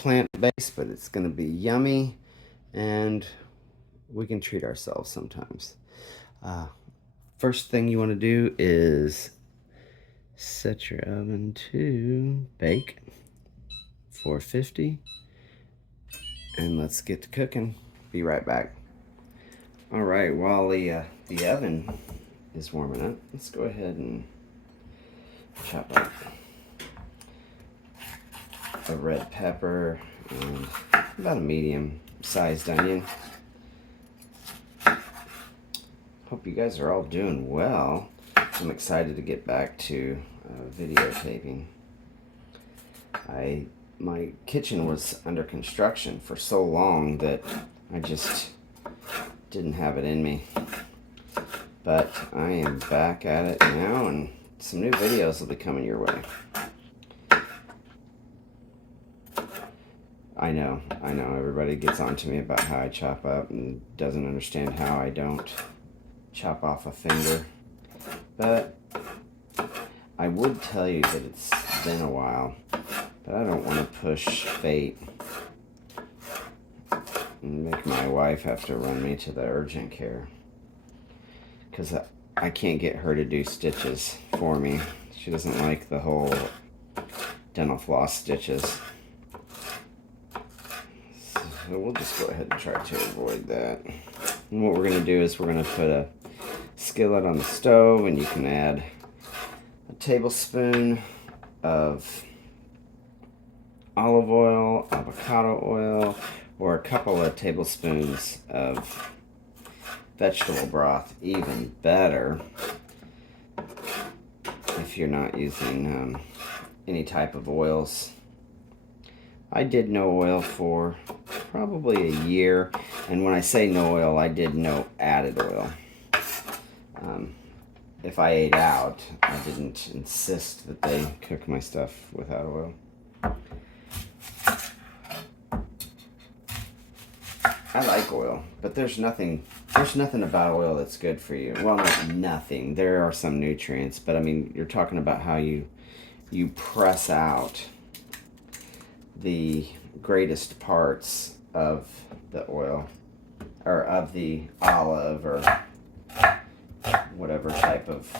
plant-based, but it's going to be yummy, and we can treat ourselves sometimes. Uh, First thing you want to do is set your oven to bake 450, and let's get to cooking. Be right back. All right, while the oven is warming up, let's go ahead and chop up a red pepper and about a medium-sized onion. Hope you guys are all doing well. I'm excited to get back to videotaping. My kitchen was under construction for so long that I just didn't have it in me. But I am back at it now, and some new videos will be coming your way. I know, everybody gets on to me about how I chop up and doesn't understand how I don't chop off a finger. But I would tell you that it's been a while, but I don't want to push fate and make my wife have to run me to the urgent care, because I can't get her to do stitches for me. She doesn't like the whole dental floss stitches. So we'll just go ahead and try to avoid that. And what we're going to do is we're going to put a skillet on the stove, and you can add a tablespoon of olive oil, avocado oil, or a couple of tablespoons of vegetable broth. Even better if you're not using any type of oils. I did no oil for probably a year, and when I say no oil, I did no added oil. If I ate out, I didn't insist that they cook my stuff without oil. I like oil, but there's nothing about oil that's good for you. Well, not nothing. There are some nutrients, but I mean, you're talking about how you press out the greatest parts of the oil, or of the olive, or whatever type of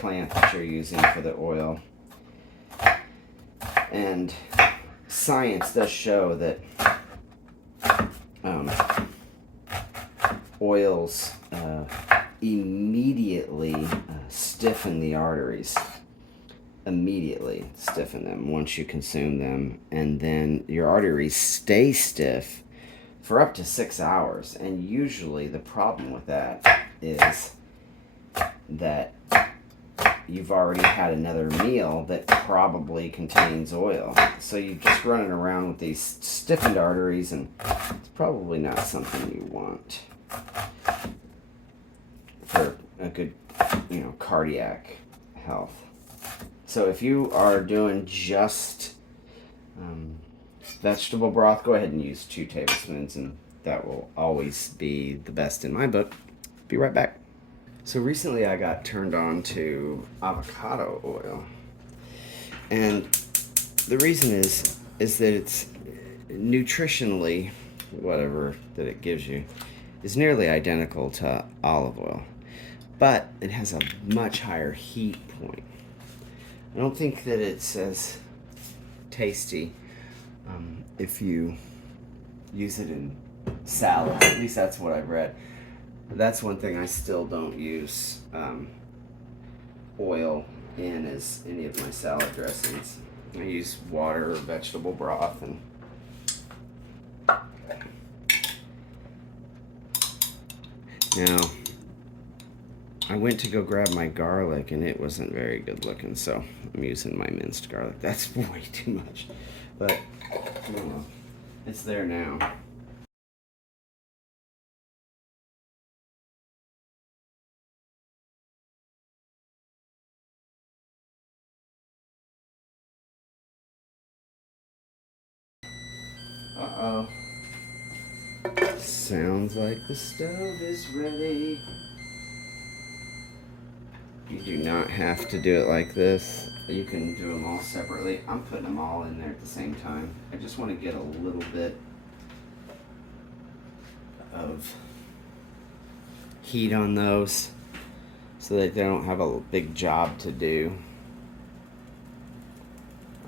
plant that you're using for the oil. And science does show that oils immediately stiffen the arteries. Immediately stiffen them once you consume them, and then your arteries stay stiff for up to 6 hours. And usually the problem with that is that you've already had another meal that probably contains oil, so you're just running around with these stiffened arteries, and it's probably not something you want for a good, cardiac health. So if you are doing just vegetable broth, go ahead and use 2 tablespoons, and that will always be the best in my book. Be right back. So recently I got turned on to avocado oil, and the reason is that it's nutritionally, whatever that it gives you, is nearly identical to olive oil, but it has a much higher heat point. I don't think that it's as tasty if you use it in salads. At least that's what I've read. That's one thing I still don't use oil in as any of my salad dressings. I use water or vegetable broth. And now I went to go grab my garlic, and it wasn't very good looking, so I'm using my minced garlic. That's way too much, but it's there now. Uh-oh. Sounds like the stove is ready. You do not have to do it like this. You can do them all separately. I'm putting them all in there at the same time. I just want to get a little bit of heat on those so that they don't have a big job to do.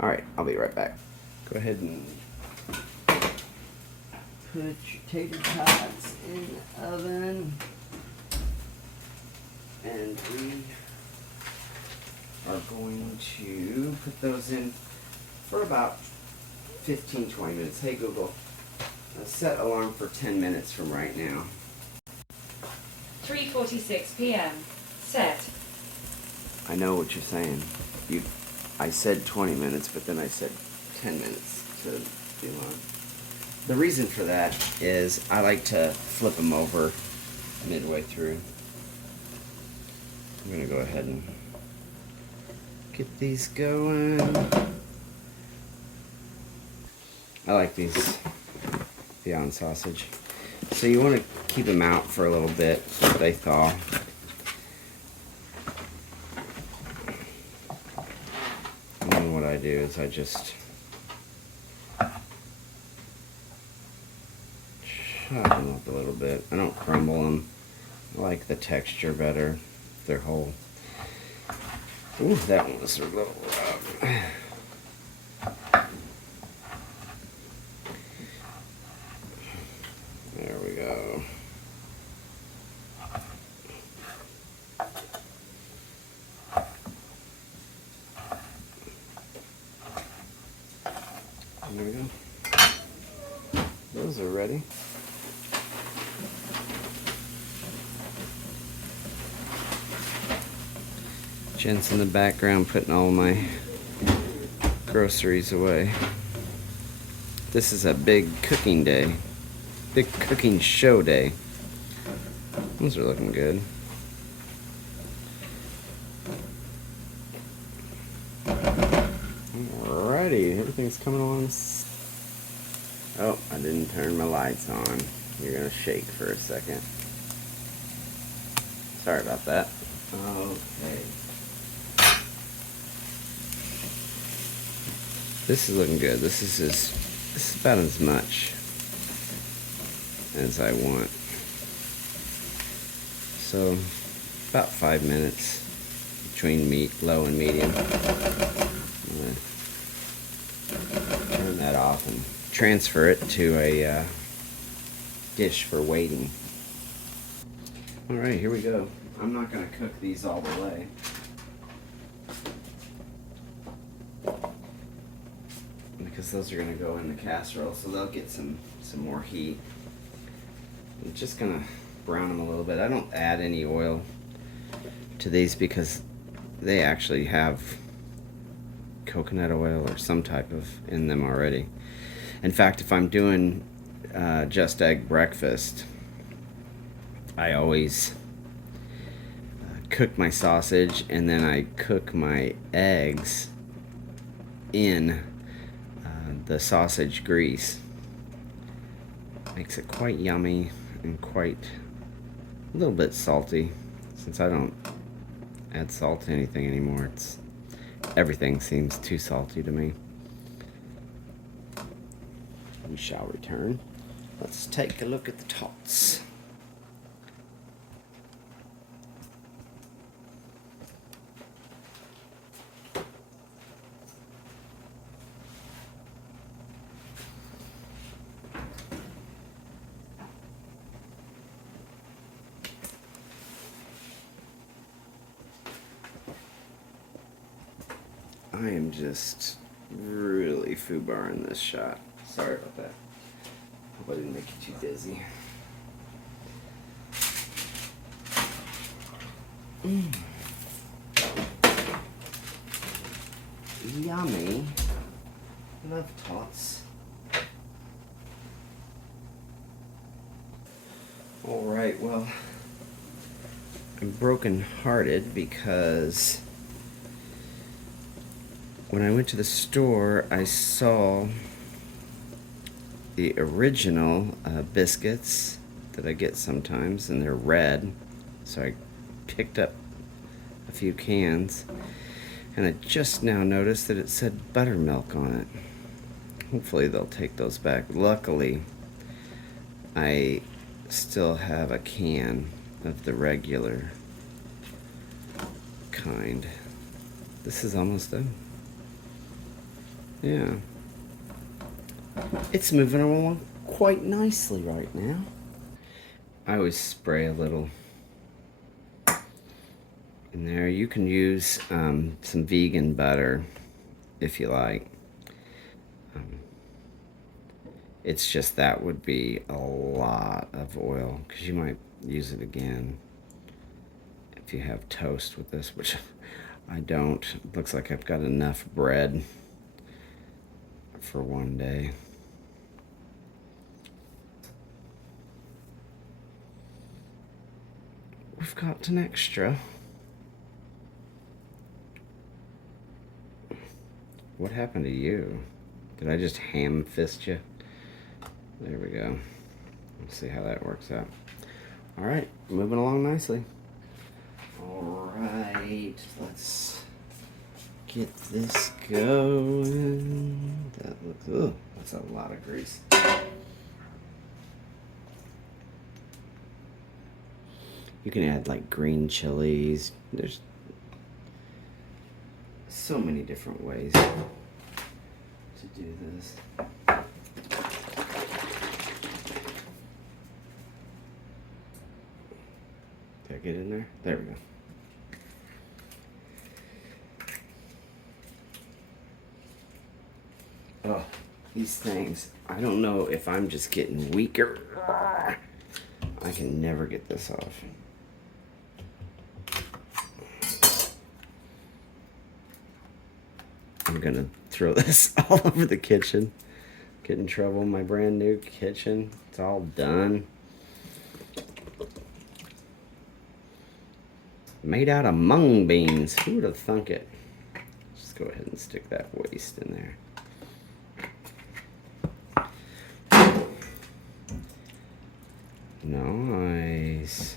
Alright, I'll be right back. Go ahead and put your tater tots in the oven. And we are going to put those in for about 15-20 minutes. Hey Google, set alarm for 10 minutes from right now. 3:46 p.m. Set. I know what you're saying. I said 20 minutes, but then I said 10 minutes to the alarm. The reason for that is I like to flip them over midway through. I'm going to go ahead and get these going. I like these Beyond sausage. So you want to keep them out for a little bit so that they thaw. And then what I do is I just chop them up a little bit. I don't crumble them. I like the texture better if they're whole. Ooh, that one was a little rough. There we go. There we go. Those are ready. Jen's in the background putting all my groceries away. This is a big cooking day. Big cooking show day. Those are looking good. Alrighty, everything's coming along. Oh, I didn't turn my lights on. You're gonna shake for a second. Sorry about that. Okay. This is looking good. This is about as much as I want. So about 5 minutes between low and medium. I'm gonna turn that off and transfer it to a dish for waiting. Alright, here we go. I'm not going to cook these all the way. Because those are going to go in the casserole, so they'll get some more heat. I'm just going to brown them a little bit. I don't add any oil to these because they actually have coconut oil or some type of in them already. In fact, if I'm doing just egg breakfast, I always cook my sausage and then I cook my eggs in the sausage grease. Makes it quite yummy and quite a little bit salty. Since I don't add salt to anything anymore, everything seems too salty to me. We shall return. Let's take a look at the tots. I am just really foobarring this shot. Sorry about that. Hope I didn't make you too dizzy. Yummy. Love tots. Alright, well, I'm broken-hearted because when I went to the store, I saw the original biscuits that I get sometimes, and they're red. So I picked up a few cans, and I just now noticed that it said buttermilk on it. Hopefully they'll take those back. Luckily, I still have a can of the regular kind. This is almost done. Yeah. It's moving along quite nicely right now. I always spray a little in there. You can use some vegan butter if you like. It's just that would be a lot of oil because you might use it again if you have toast with this, which I don't. It looks like I've got enough bread for one day. We've got an extra. What happened to you? Did I just ham fist you? There we go. Let's see how that works out. All right, moving along nicely. All right, let's get this going. That looks, oh, that's a lot of grease. You can add like green chilies. There's so many different ways to do this. Did I get in there? There we go. Oh, these things. I don't know if I'm just getting weaker. I can never get this off. I'm gonna throw this all over the kitchen. Get in trouble in my brand new kitchen. It's all done. Made out of mung beans. Who would have thunk it? Just go ahead and stick that waste in there. Nice.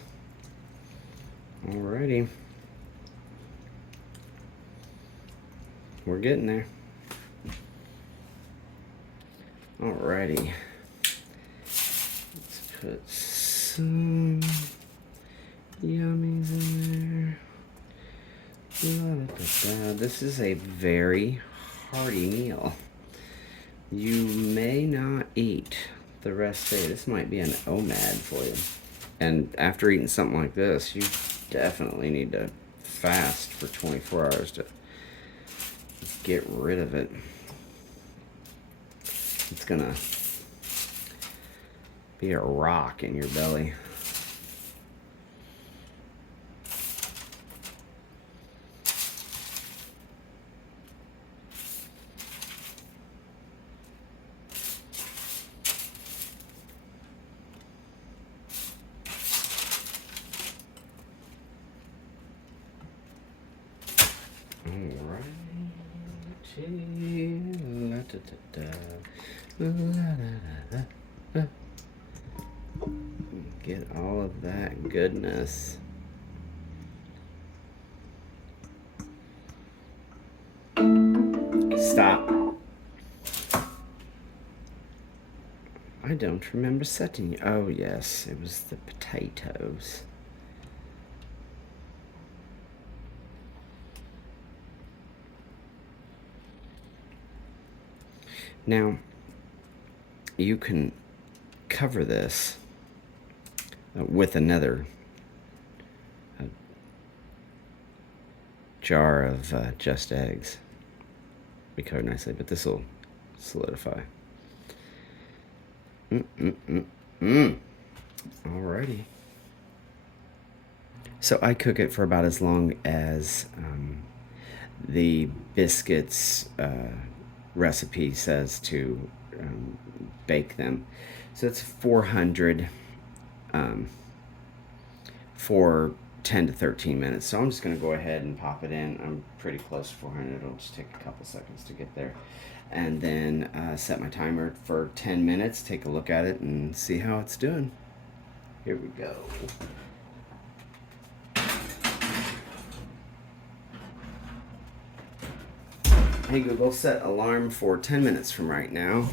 Alrighty. We're getting there. Alrighty. Let's put some yummies in there. La-da-da-da. This is a very hearty meal. You may not eat the rest day. This might be an OMAD for you. And after eating something like this, you definitely need to fast for 24 hours to get rid of it. It's gonna be a rock in your belly. Get all of that goodness. Stop. I don't remember setting you. Oh, yes, it was the potatoes. Now, you can cover this with another jar of just eggs. Be covered nicely, but this will solidify. Alrighty. So I cook it for about as long as the biscuits recipe says to bake them. So it's 400 for 10 to 13 minutes. So I'm just going to go ahead and pop it in. I'm pretty close to 400. It'll just take a couple seconds to get there. And then set my timer for 10 minutes. Take a look at it and see how it's doing. Here we go. Hey Google, set alarm for 10 minutes from right now.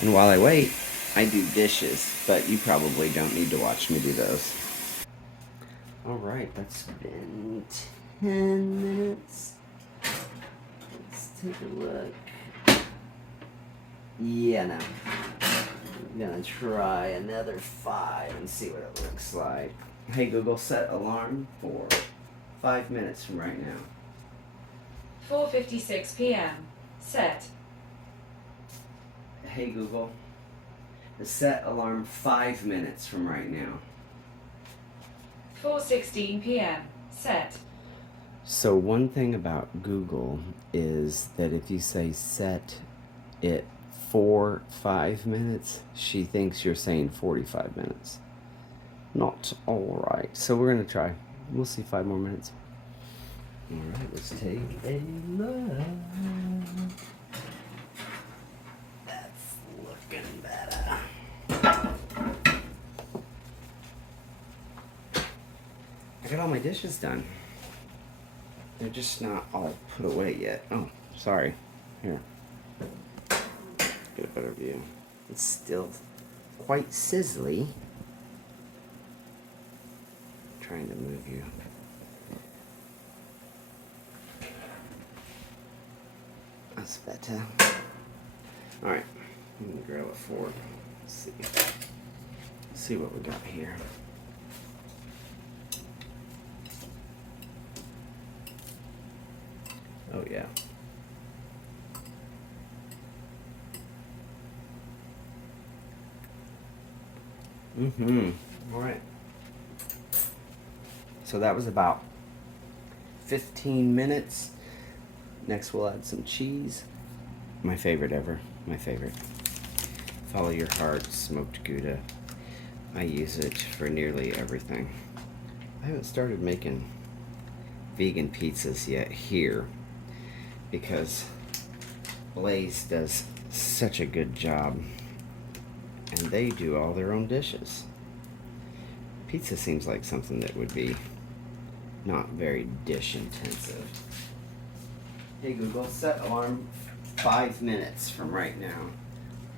And while I wait, I do dishes, but you probably don't need to watch me do those. Alright, that's been 10 minutes. Let's take a look. Yeah, no. I'm gonna try another 5 and see what it looks like. Hey Google, set alarm for 5 minutes from right now. 4:56 p.m. Set. Hey Google, set alarm 5 minutes from right now. 4:16 p.m. Set. So one thing about Google is that if you say set it for 5 minutes, she thinks you're saying 45 minutes. Not all right. So we're going to try. We'll see 5 more minutes. All right, let's take a look. That's looking better. I got all my dishes done. They're just not all put away yet. Oh, sorry. Here. Get a better view. It's still quite sizzly. Trying to move you. That's better. Alright. I'm gonna grab a fork. Let's see what we got here. Oh yeah. Alright. So that was about 15 minutes. Next we'll add some cheese. My favorite ever. My favorite. Follow your heart, smoked Gouda. I use it for nearly everything. I haven't started making vegan pizzas yet here because Blaze does such a good job and they do all their own dishes. Pizza seems like something that would be not very dish intensive. Hey Google, set alarm 5 minutes from right now.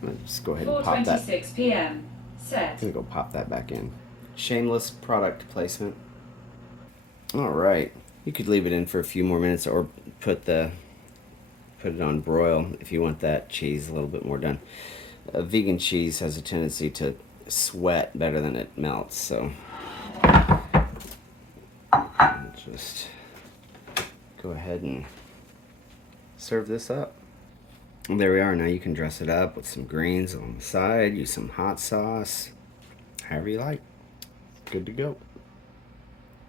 I'm gonna just go ahead and pop that. 4:26 p.m. Set. I'm gonna go pop that back in. Shameless product placement. All right, you could leave it in for a few more minutes or put it on broil if you want that cheese a little bit more done. Vegan cheese has a tendency to sweat better than it melts, so just go ahead and serve this up. And there we are. Now you can dress it up with some greens on the side, use some hot sauce, however you like. Good to go.